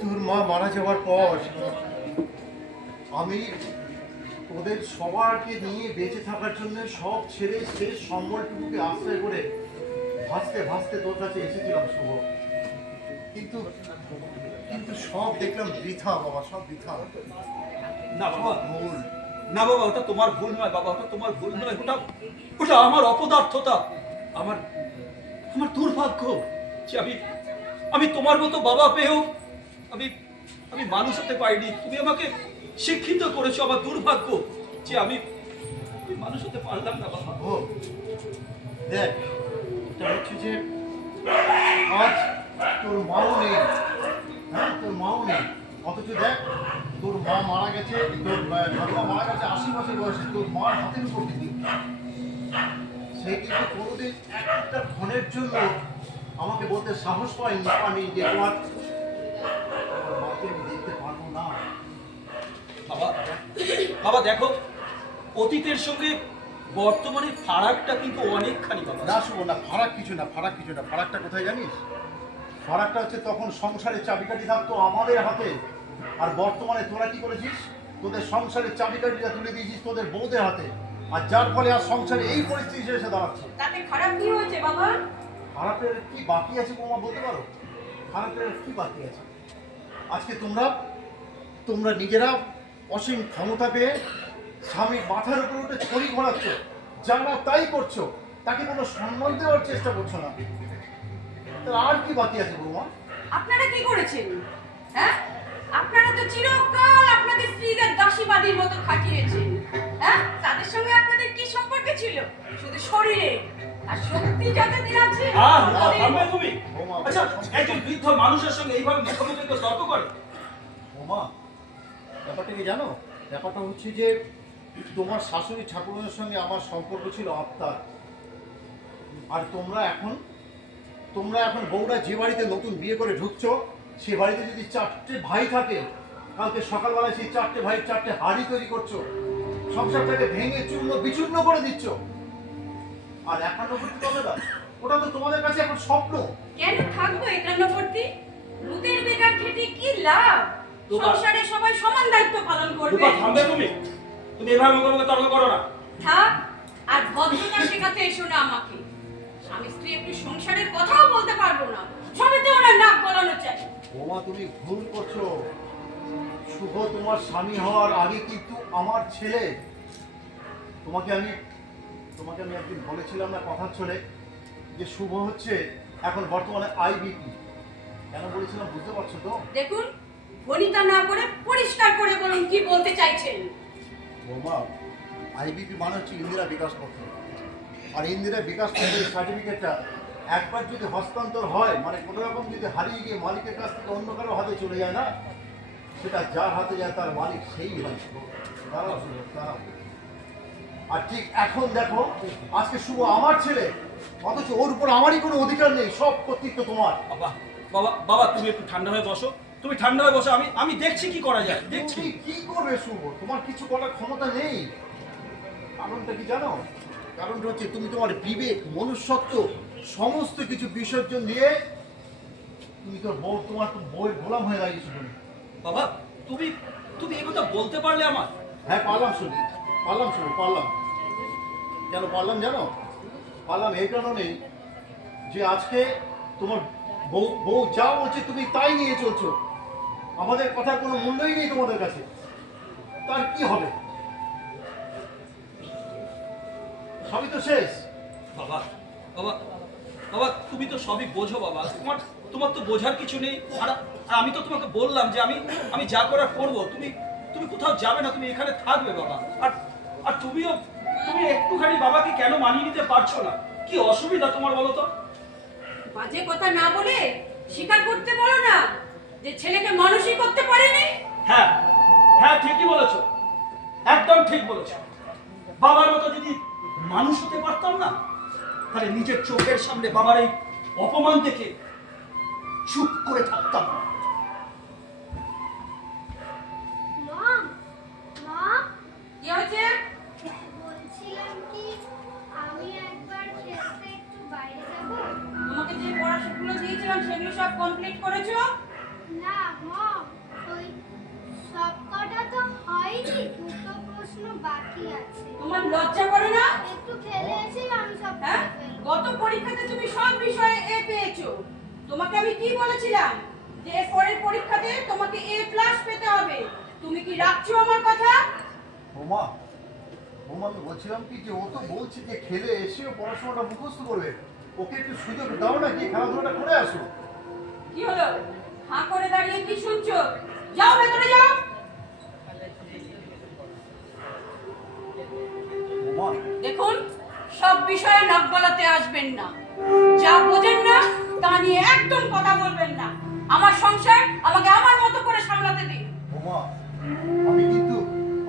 তোর মা মারা যাওয়ার পর আমি ওদের সবারকে নিয়ে বেঁচে থাকার জন্য সব ছেড়ে শেষ সম্বলটুকুকে আশ্রয় করে ভাসতে ভাসতে তোর কাছে এসেছিলাম শুভ। কিন্তু কিন্তু সব দেখলাম বৃথা বাবা সব বৃথা। না বাবা ভুল। না বাবা ওটা তোমার ভুল নয় বাবা ওটা তোমার ভুল নয় ওটা ওটা আমার অপদার্থতা। আমার আমার দুর্ভাগ্য যে আমি আমি তোমার মতো বাবা পেয়েও আমি আমি মানুষ হতে পারিনি। তুমি আমাকে শিক্ষিত করেছ, আমার দুর্ভাগ্য যে আমি আমি মানুষ হতে পারলাম না, বাবা। ও, দেখ, এটা হচ্ছে যে, আজ তোর মাও নেই। হ্যাঁ তোর মাও নেই। অথচ দেখ, তোর মা মারা গেছে, তোর ঠাকুমা মারা গেছে আশি বছর বয়সে, তোর মার হাতের উপর দিদি সে কিন্তু কোনোদিন একটা ক্ষণের জন্য আমাকে বলতে সাহস পায়নি পানি যে তোমার বাবা বাবা দেখো অতীতের সঙ্গে বর্তমানে ফারাকটা কিন্তু অনেকখানি বাবা না শুভ না ফারাক কিছু না ফারাক কিছু না ফারাকটা কোথায় জানিস? ফারাকটা হচ্ছে তখন সংসারের চাবিকাঠি থাকতো আমাদের হাতে। আর বর্তমানে তোরা কি করেছিস? তোদের সংসারের চাবিকাঠিটা তুলে দিয়েছিস তোদের বউদের হাতে। আর যার ফলে আর সংসারে এই পরিস্থিতি এসে দাঁড়াচ্ছে। তাতে খারাপ কি হয়েছে বাবা? খারাপের কি বাকি আছে বৌমা বলতে পারো? খারাপের কি বাকি আছে? আজকে তোমরা তোমরা নিজেরা অসীম ক্ষমতা পেয়ে স্বামীর মাথার উপর উঠে ছড়ি ঘোরাচ্ছ যা যারা তাই করছ তাকে কোনো সম্মান দেওয়ার চেষ্টা করছ না। তা আর কি বাকি আছে বৌমা? আপনারা কি করেছেন? হ্যাঁ? আপনারা তো চিরকাল আপনাদের স্ত্রীদের দাসীবাদীর মতো খাটিয়েছেন। হ্যাঁ? তাদের সঙ্গে আপনাদের কি সম্পর্ক ছিল? শুধু শরীরে। আর শক্তি যতদিন আছে আহ, ততদিন- থামবে তুমি। বৌমা, আচ্ছা একজন বৃদ্ধ মানুষের সঙ্গে এইভাবে মুখোমুখি তর্ক করে? বৌমা ব্যাপারটা কি জানো? ব্যাপারটা হচ্ছে যে, তোমার শাশুড়ি ঠাকুরের সঙ্গে আমার সম্পর্ক ছিল আত্মার আর তোমরা এখন তোমরা এখন বউরা যে বাড়িতে নতুন বিয়ে করে ঢুকছো, সে বাড়িতে যদি চারটে ভাই থাকে, কালকে সকালবেলায় সেই চারটে ভাই চারটে হাড়ি তৈরি করছ, সংসারটাকে ভেঙে চূর্ণ বিচূর্ণ করে দিচ্ছ। আর একান্নবর্তী তবে না ওটা তো তোমাদের কাছে এখন স্বপ্ন। কেন থাকব একান্নবর্তী? রুদের বেকার খেটে কি লাভ। সংসারে সবাই সমান দায়িত্ব পালন করবে। রূপা থামবে তুমি? তুমি এভাবে মুখোমুখি তর্ক করো না। থাক আর ভদ্রতা শেখাতে এসো না আমাকে। স্বামী স্ত্রী একটু সংসারের কথাও বলতে পারব না। সবেতে ওনার নাক গলানো চাই। বোমা তুমি ভুল করছ। শুভ তোমার স্বামী হওয়ার আগে কিন্তু আমার ছেলে তোমাকে আমি তোমাকে আমি একদিন বলেছিলাম না কথা চলে যে শুভ হচ্ছে এখন বর্তমানে আইবিপি কেন বলেছিলাম বুঝতে পারছ তো? দেখুন গণিতা না করে পরিষ্কার করে বলুন কি বলতে চাইছেন? বৌমা আইবিপি মানে হচ্ছে ইন্দিরা বিকাশ পত্র। আর ইন্দিরা বিকাশ পত্রের সার্টিফিকেটটা একবার যদি হস্তান্তর হয় মানে কোনো রকম যদি হারিয়ে গিয়ে মালিকের কাছ থেকে অন্য কারও হাতে চলে যায় না সেটা যার হাতে যায় তার মালিক সেই হয়। আর ঠিক এখন দেখো আজকে শুভ আমার ছেলে অথচ ওর উপর আমারই কোনো অধিকার নেই সব কর্তৃত্ব তোমার। বাবা বাবা বাবা তুমি একটু ঠান্ডা হয়ে বসো। তুমি ঠান্ডা হয়ে বসো আমি আমি দেখছি কি করা যায় দেখছি। তুমি কি করবে শুভ? তোমার কিছু করার ক্ষমতা নেই। কারণটা কি জানো? কারণটা হচ্ছে তুমি তোমার বিবেক মনুষ্যত্ব সমস্ত কিছু বিসর্জন দিয়ে তুমি তোর বউ তোমার তো বউয়ের গোলাম হয়ে দাঁড়িয়েছো তুমি। বাবা তুমি তুমি এই কথা বলতে পারলে আমার। হ্যাঁ পারলাম শুনি। পারলাম শুনি পারলাম। কেন পারলাম জানো? পারলাম এই কারণেই যে আজকে তোমার বউ বউ যা বলছে তুমি তাই নিয়ে চলছো। আমাদের কথার কোনো মূল্যই নেই তোমাদের কাছে। তার কি হবে? সবই তো শেষ। বাবা বাবা বাবা তুমি তো সবই বোঝো বাবা। তোমার তোমার তো বোঝার কিছু নেই। আর আমি তো তোমাকে বললাম যে আমি আমি যা করার করব তুমি তুমি কোথাও যাবে না তুমি এখানে থাকবে বাবা। আর আর তুমিও তুমি একটুখানি বাবাকে কেন মানিয়ে নিতে পারছ না? কি অসুবিধা তোমার বলো তো? বাজে কথা না বলে স্বীকার করতে বলো না। যে ছেলেকে মানুষই করতে পারেনি? হ্যাঁ হ্যাঁ ঠিকই বলেছ। একদম ঠিক বলেছ। বাবার মতো যদি মানুষ হতে পারতাম না তাহলে নিজের চোখের সামনে বাবার এই অপমান দেখে চুপ করে থাকতাম। না। মম মম কি হয়েছে? বলছিলাম কি আমি একবার খেলতে একটু বাইরে যাব? তোমাকে যে পড়াশোনাগুলো দিয়েছিলাম সেগুলো সব কমপ্লিট করেছ না মম পাইনি দুটো প্রশ্ন বাকি আছে। তোমার লজ্জা করে না? একটু খেলে এসেই আমি সব হ্যাঁ? গত পরীক্ষাতে তুমি সব বিষয়ে এ পেয়েছ। তোমাকে আমি কি বলেছিলাম? যে পরের পরীক্ষাতে তোমাকে এ প্লাস পেতে হবে। তুমি কি রাখছো আমার কথা? বোমা বোমা আমি বলছিলাম কি যে ও তো বলছে যে খেলে এসেও পড়াশোনাটা মুখস্থ করবে। ওকে একটু সুযোগ দাও না কি খেলাধুলাটা করে আসো। কি হলো? হাঁ করে দাঁড়িয়ে কি শুনছো? যাও ভেতরে যাও। দেখুন সব বিষয়ে নাক গলাতে আসবেন না। যা বোঝেন না তা নিয়ে একদম কথা বলবেন না। আমার সংসার আমাকে আমার মতো করে সামলাতে দিন। আমি কিন্তু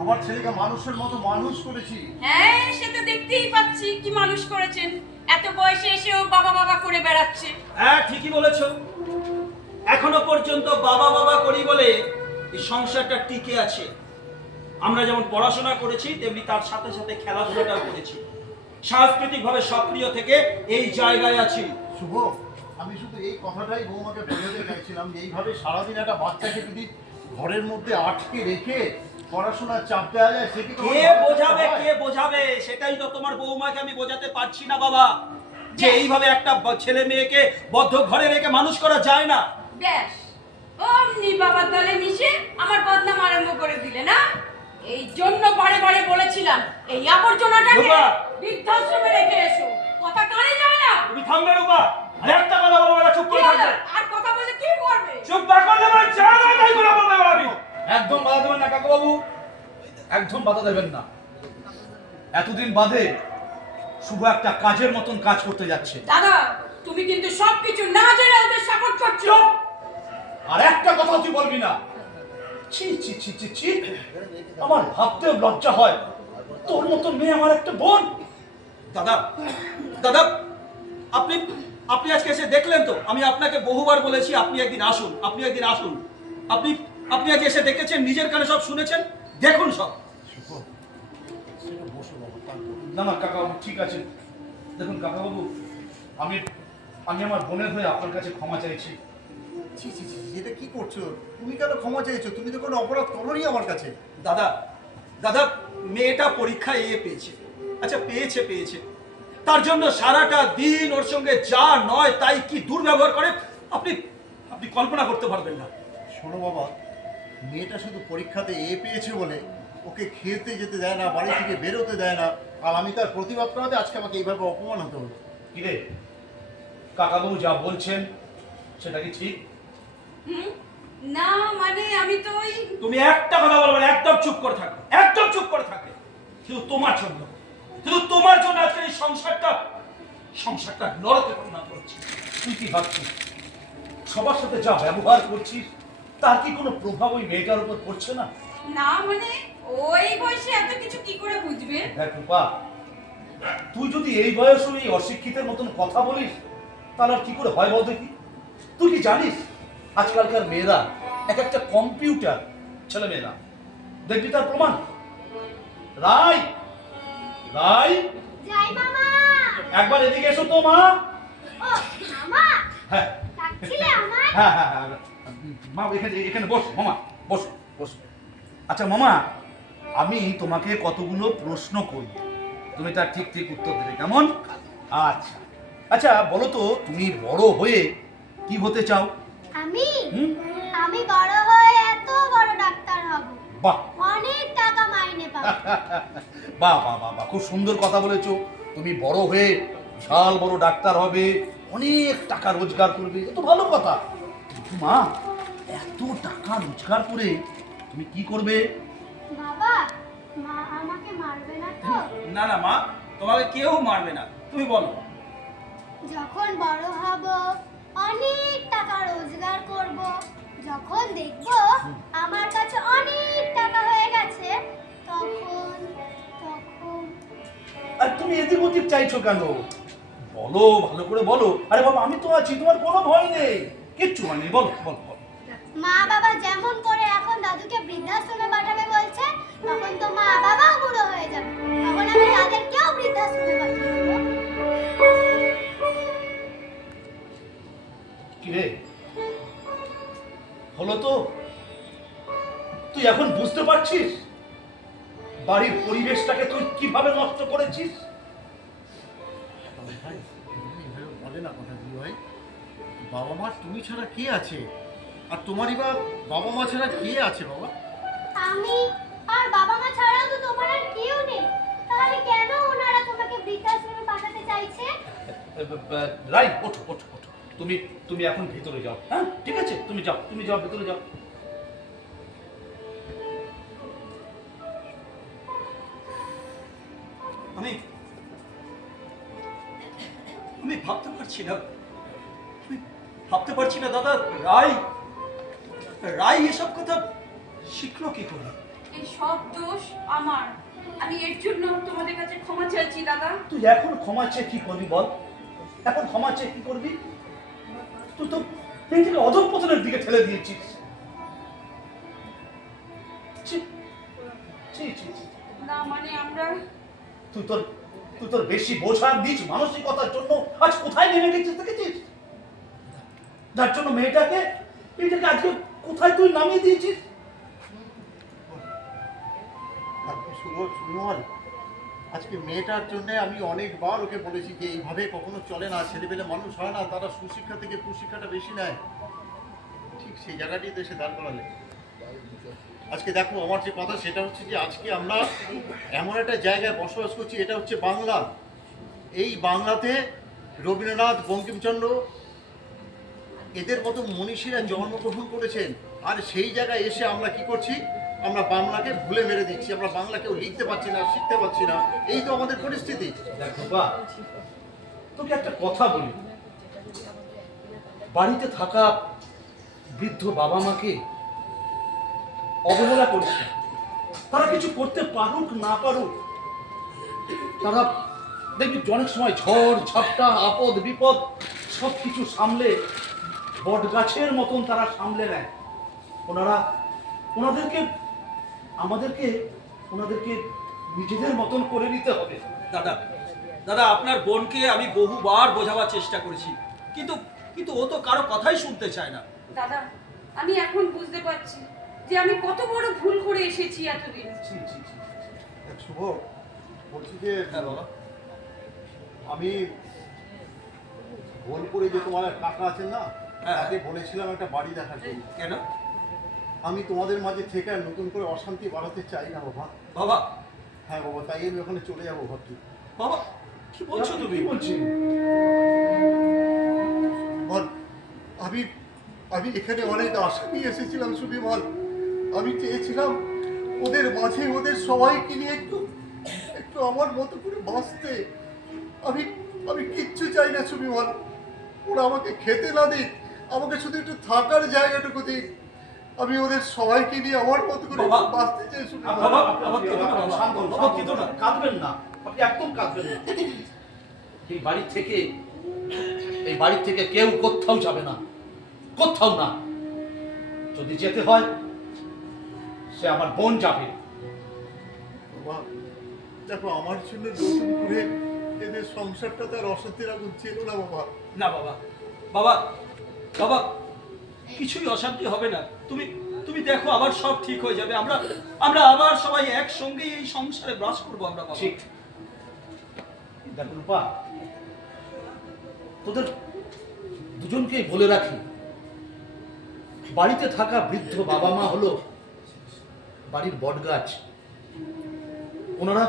আমার ছেলেকে মানুষের মতো মানুষ করেছি। হ্যাঁ সে তো দেখতেই পাচ্ছি কি মানুষ করেছেন। এত বয়সে এসেও বাবা বাবা করে বেড়াচ্ছে। হ্যাঁ ঠিকই বলেছ। এখনও পর্যন্ত বাবা বাবা করি বলে এই সংসারটা টিকে আছে। আমরা যেমন পড়াশোনা করেছি তেমনি তার সাথে সাথে খেলাধুলাটাও করেছি। সাংস্কৃতিকভাবে সক্রিয় থেকে এই জায়গায় আছি। শুভ আমি শুধু এই কথাটাই বৌমাকে বোঝাতে চাইছিলাম যে এইভাবে সারাদিন একটা বাচ্চাকে যদি ঘরের মধ্যে আটকে রেখে পড়াশোনার চাপ দেওয়া যায় সে কি কে বোঝাবে কে বোঝাবে? সেটাই তো তোমার বৌমাকে আমি বোঝাতে পারছি না বাবা। যে এইভাবে একটা ছেলে মেয়েকে বদ্ধ ঘরে রেখে মানুষ করা যায় না। ব্যাস। অমনি বাবার দলে মিশে আমার বদনাম আরম্ভ করে দিলে না? এই জন্য বারে বারে বলেছিলাম এই আবর্জনাটাকে! বৃদ্ধাশ্রমে রেখে এসো। কথা কানে যায় না। তুমি থামবে রূপা! আর একটা কথা বলব না চুপ করে থাকবে। আর কথা বলে কি করবে? চুপ না করলে আমার যা না তাই করে বলবে আমি একদম বাধা দেবেন না কাকু বাবু। একদম বাধা দেবেন না। এতদিন বাদে শুভ একটা কাজের মতন কাজ করতে যাচ্ছে। দাদা তুমি কিন্তু সবকিছু না জেনে ওদের সাপোর্ট করছ। আর একটা কথা তুই বলবি না। ছি ছি ছি ছি ছি। আমার ভাবতেও লজ্জা হয়। তোর মতো মেয়ে আমার একটা বোন। দাদা দাদা, আপনি আপনি আজকে এসে দেখলেন তো? আমি আপনাকে বহুবার বলেছি আপনি একদিন আসুন, আপনি একদিন আসুন। আপনি আপনি আজ এসে দেখেছেন, নিজের কানে সব শুনেছেন? দেখুন সব। না না, কাকাবাবু, ঠিক আছে। দেখুন, কাকাবাবু, আমি আমি আমার বোনের হয়ে আপনার কাছে ক্ষমা চাইছি। ছি ছি ছি এটা কি করছ? তুমি কেন ক্ষমা চাইছো তুমি তো কোনো অপরাধ করোনি আমার কাছে। দাদা দাদা মেয়েটা পরীক্ষায় এ পেয়েছে। আচ্ছা পেয়েছে পেয়েছে। তার জন্য সারাটা দিন ওর সঙ্গে যা নয় তাই কি দুর্ব্যবহার করে? আপনি আপনি কল্পনা করতে পারবেন না। শোনো বাবা মেয়েটা শুধু পরীক্ষাতে এ পেয়েছে বলে ওকে খেলতে যেতে দেয় না বাড়ি থেকে বেরোতে দেয় না। আর আমি তার প্রতিবাদ করাতে আজকে আমাকে এইভাবে অপমান হতে হলো কিরে কাকাবাবু যা বলছেন সেটা কি ঠিক? না মানে আমি তো ওই তুমি একটা কথা বলবে না, একদম চুপ করে থাকবে একদম চুপ করে থাকবে শুধু তোমার জন্য শুধু তোমার জন্য আজকে এই সংসারটা সংসারটা নরকে পরিণত হচ্ছে। তুই কি ভাবছিস? সবার সাথে যা ব্যবহার করছিস তার কি কোনো প্রভাব ওই মেয়েটার উপর পড়ছে না? না মানে ওই বয়সে এত কিছু কি করে বুঝবে? দেখ রূপা তুই যদি এই বয়সে এই অশিক্ষিতের মতন কথা বলিস তাহলে আর কি করে হয় বল দেখি? তুই কি জানিস? আজকালকার মেয়েরা এক একটা কম্পিউটার ছেলে মেয়েরা দেখবি তার প্রমাণ? রাই! রাই! একবার এদিকে এসো তো মা। মামা! হ্যাঁ হ্যাঁ হ্যাঁ হ্যাঁ। মা এখানে এখানে বস মামা। বস বস। আচ্ছা মামা আমি তোমাকে কতগুলো প্রশ্ন করি? তুমি তার ঠিক ঠিক উত্তর দেবে কেমন? আচ্ছা। আচ্ছা বলো তো তুমি বড় হয়ে কি হতে চাও? আমি? আমি বড় হয়ে এত বড় ডাক্তার হব। বাহ। অনেক টাকা মাইনে পাবো। বাহ বাহ বাহ বাহ খুব সুন্দর কথা বলেছ। তুমি বড় হয়ে বিশাল বড় ডাক্তার হবে অনেক টাকা রোজগার করবে এত ভালো কথা। কিন্তু মা এত টাকা রোজগার করে তুমি কি করবে? বাবা মা আমাকে মারবে না তো? না না মা তোমাকে কেউ মারবে না। তুমি বলো। যখন বড় হব অনেক টাকা রোজগার করব। যখন দেখব আমার কাছে অনেক টাকা হয়ে গেছে তখন তখন। আর তুমি এদিক ওদিক চাইছো কেন? বলো ভালো করে বলো। আরে বাবা আমি তো আছি তোমার কোনো ভয় নেই। কিচ্ছু ভয় নেই বলো বলো বলো। মা বাবা যেমন করে এখন দাদুকে বৃদ্ধাশ্রমে পাঠাবে বলছে তখন তো মা বাবাও বুড়ো হয়ে যাবে। তখন আমি তাদেরকেও বৃদ্ধাশ্রমে পাঠিয়ে এখন বুঝতে পারছিস? বাড়ির পরিবেশটাকে তুই কীভাবে নষ্ট করেছিস? ভাই বলে না কথা দিদি ভাই বাবা মা তুমি ছাড়া কে আছে? আর তোমারই বা বাবা মা ছাড়া কে আছে বাবা? আমি আর বাবা মা ছাড়াও তো তোমার আর কেউ নেই। তাহলে কেন ওনারা তোমাকে বৃদ্ধাশ্রমে পাঠাতে চাইছে? রাই ওঠো ওঠো ওঠো। তুমি তুমি এখন ভিতরে যাও হ্যাঁ? ঠিক আছে? তুমি যাও তুমি যাও ভিতরে যাও। পারছি না। ভাবতে পারছি না দাদা। রাই রাই এসব কথা শিখলো কি করে? এই সব দোষ আমার। আমি এর জন্য তোমাদের কাছে ক্ষমা চাইছি দাদা। তুই এখন ক্ষমা চেয়ে কি করবি বল? এখন ক্ষমা চেয়ে কি করবি? তুই তো মেয়েটিকে অধঃপতনের দিকে ঠেলে দিয়েছিস। না মানে আমরা তুই তোর তুই তোর বেশি বোঝা নিজ মানসিকতার জন্য আজ কোথায় নেমে গেছিস দেখেছিস? যার জন্য মেয়েটাকে মেয়েটাকে আজকে কোথায় তুই নামিয়ে দিয়েছিস? সুমন আজকে মেয়েটার জন্য আমি অনেকবার ওকে বলেছি যে এইভাবে কখনো চলে না, ছেলেপেলে মানুষ হয় না, তারা সুশিক্ষা থেকে কুশিক্ষাটা বেশি নেয়। ঠিক সেই জায়গাটিতে এসে দাঁড় করালে। আজকে দেখো, আমার যে কথা সেটা হচ্ছে যে আজকে আমরা এমন একটা জায়গায় বসবাস করছি, এটা হচ্ছে বাংলা। এই বাংলাতে রবীন্দ্রনাথ, বঙ্কিমচন্দ্র, এদের মতো মনীষীরা জন্মগ্রহণ করেছেন। আর সেই জায়গায় এসে আমরা কি করছি? আমরা বাংলাকে ভুলে মেরে দিচ্ছি। আমরা বাংলা কেউ লিখতে পারছি না, শিখতে পারছি না। এই তো আমাদের পরিস্থিতি। তোকে একটা কথা বলি। বাড়িতে থাকা বৃদ্ধ বাবা মাকে অবহেলা করছে। তারা কিছু করতে পারুক না পারুক তারা দেখবি অনেক সময় ঝড় ঝাপটা আপদ বিপদ সব কিছু সামলে বট গাছের মতন তারা সামলে নেয়। ওনারা ওনাদেরকে আমাদেরকে ওনাদেরকে নিজেদের মতন করে নিতে হবে। দাদা দাদা আপনার বোনকে আমি বহুবার বোঝাবার চেষ্টা করেছি কিন্তু কিন্তু ও তো কারও কথাই শুনতে চায় না। দাদা আমি এখন বুঝতে পারছি। যে আমি কত বড় ভুল করে এসেছি এতদিন। শুভ বলছি যে হ্যাঁ আমি বোলপুরে যে তোমার এক কাকা আছেন না হ্যাঁ। তাকে বলেছিলাম একটা বাড়ি দেখার জন্য। কেন? আমি তোমাদের মাঝে থেকে আর নতুন করে অশান্তি বাড়াতে চাই না বাবা। বাবা। হ্যাঁ বাবা তাই আমি ওখানে চলে যাব ভাবছি। বাবা কি বলছো তুমি? কি বলছিস বল আমি আমি এখানে অনেক আশা নিয়ে এসেছিলাম সুবি বল। আমি চেয়েছিলাম ওদের মাঝে ওদের সবাইকে নিয়ে একটু একটু আমার মতো করে বাঁচতে। আমি আমি কিচ্ছু চাই না সুবি বল ওরা আমাকে খেতে না দিক আমাকে শুধু একটু থাকার জায়গাটুকু দিক। আমি ওদের সবাইকে নিয়ে আমার মতো করে বাঁচতে চাই সুবি বল বাবা, বাবা, না, বাবা। শান্ত হন, বাবা, কেঁদো না। কাঁদবেন না আপনি একদম কাঁদবেন না। এই বাড়ি থেকে এই বাড়ি থেকে কেউ কোথাও যাবে না। কোথাও না। যদি যেতে হয় সে আমার বোন যাবে বাবা দেখো আমার জন্য নতুন করে এদের সংসারটা তার অশান্তির আগুন ছিল না বাবা। না বাবা বাবা বাবা কিছুই অশান্তি হবে না। তুমি তুমি দেখো আবার সব ঠিক হয়ে যাবে। আমরা আমরা আবার সবাই একসঙ্গে এই সংসারে বাস করব আমরা বাবা। ঠিক। দেখ রূপা তোদের দুজনকেই বলে রাখি বাড়িতে থাকা বৃদ্ধ বাবা মা হলো বাড়ির বটগাছ। ওনারা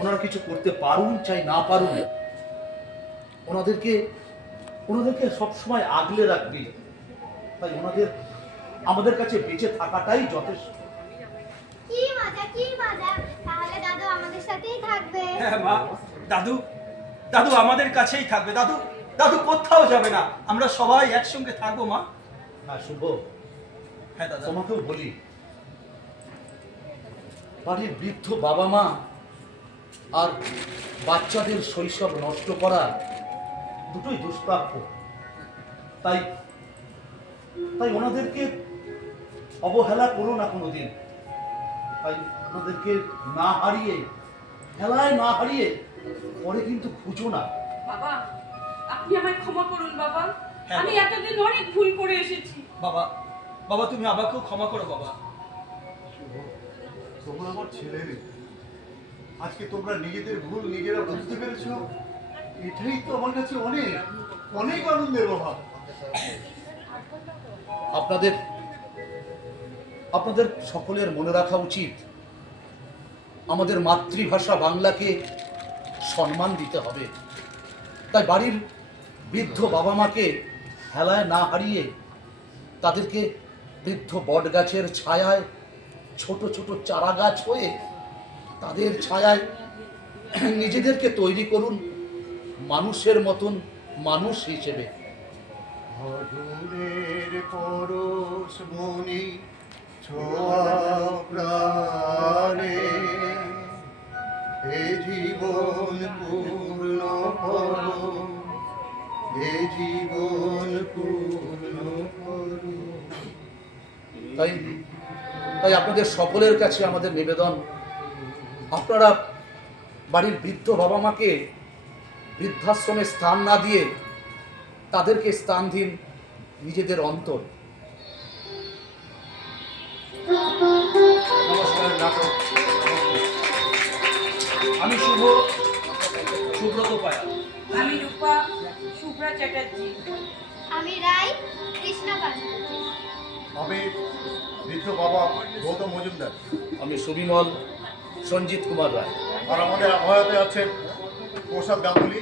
ওনারা কিছু করতে পারুন চাই না পারুন ওনাদেরকে ওনাদেরকে সবসময় আগলে রাখবি। তাই ওনাদের আমাদের কাছে বেঁচে থাকাটাই যথেষ্ট। কি মজা কি মজা। তাহলে দাদু আমাদের সাথেই থাকবে। হ্যাঁ মা। দাদু দাদু আমাদের কাছেই থাকবে। দাদু দাদু কোথাও যাবে না। আমরা সবাই একসঙ্গে থাকব মা। হ্যাঁ শুভ। হ্যাঁ দাদা। তোমাকেও বলি বাড়ির বৃদ্ধ বাবা মা আর বাচ্চাদের শৈশব নষ্ট করা দুটোই দুষ্প্রাপ্য। তাই তাই ওনাদেরকে অবহেলা করো না কোনোদিন। তাই ওনাদেরকে না হারিয়ে খেলায় না হারিয়ে পরে কিন্তু খুঁজো না। বাবা আপনি আমায় ক্ষমা করুন বাবা। হ্যাঁ, আমি। এতদিন অনেক ভুল করে এসেছি। বাবা বাবা তুমি আমাকেও ক্ষমা করো বাবা। তোমরা আমার ছেলে আজকে তোমরা নিজেদের ভুল নিজেরা বুঝতে পেরেছ? এটাই তো আমার কাছে অনেক অনেক আনন্দের অভাব। আপনাদের আপনাদের সকলের মনে রাখা উচিত, আমাদের মাতৃভাষা বাংলাকে সম্মান দিতে হবে। তাই বাড়ির বৃদ্ধ বাবা মাকে হেলায় না হারিয়ে তাদেরকে বৃদ্ধ বট গাছের ছায়ায় ছোট ছোট চারা গাছ হয়ে তাদের ছায়ায় নিজেদেরকে তৈরি করুন মানুষের মতন মানুষ হিসেবে। ভজনের পরশ মনি প্রাণে এ জীবন পূর্ণ করো এ জীবন পূর্ণ করো। তাই তাই আপনাদের সকলের কাছে আমাদের নিবেদন আপনারা বাড়ির বৃদ্ধ বাবা মাকে বৃদ্ধাশ্রমে স্থান না দিয়ে তাদেরকে স্থান দিন নিজেদের অন্তর। নমস্কার নাটক। আমি শুভ সুব্রত পায়া। আমি রূপা শুভ্রা চ্যাটার্জি। আমি রাই কৃষ্ণা পাঠক আমি মৃত্যু বাবা গৌতম মজুমদার। আমি সুবিমল সঞ্জিত কুমার রায়। আর আমাদের আবহাওয়াতে আছেন প্রসাদ গাঙ্গুলি।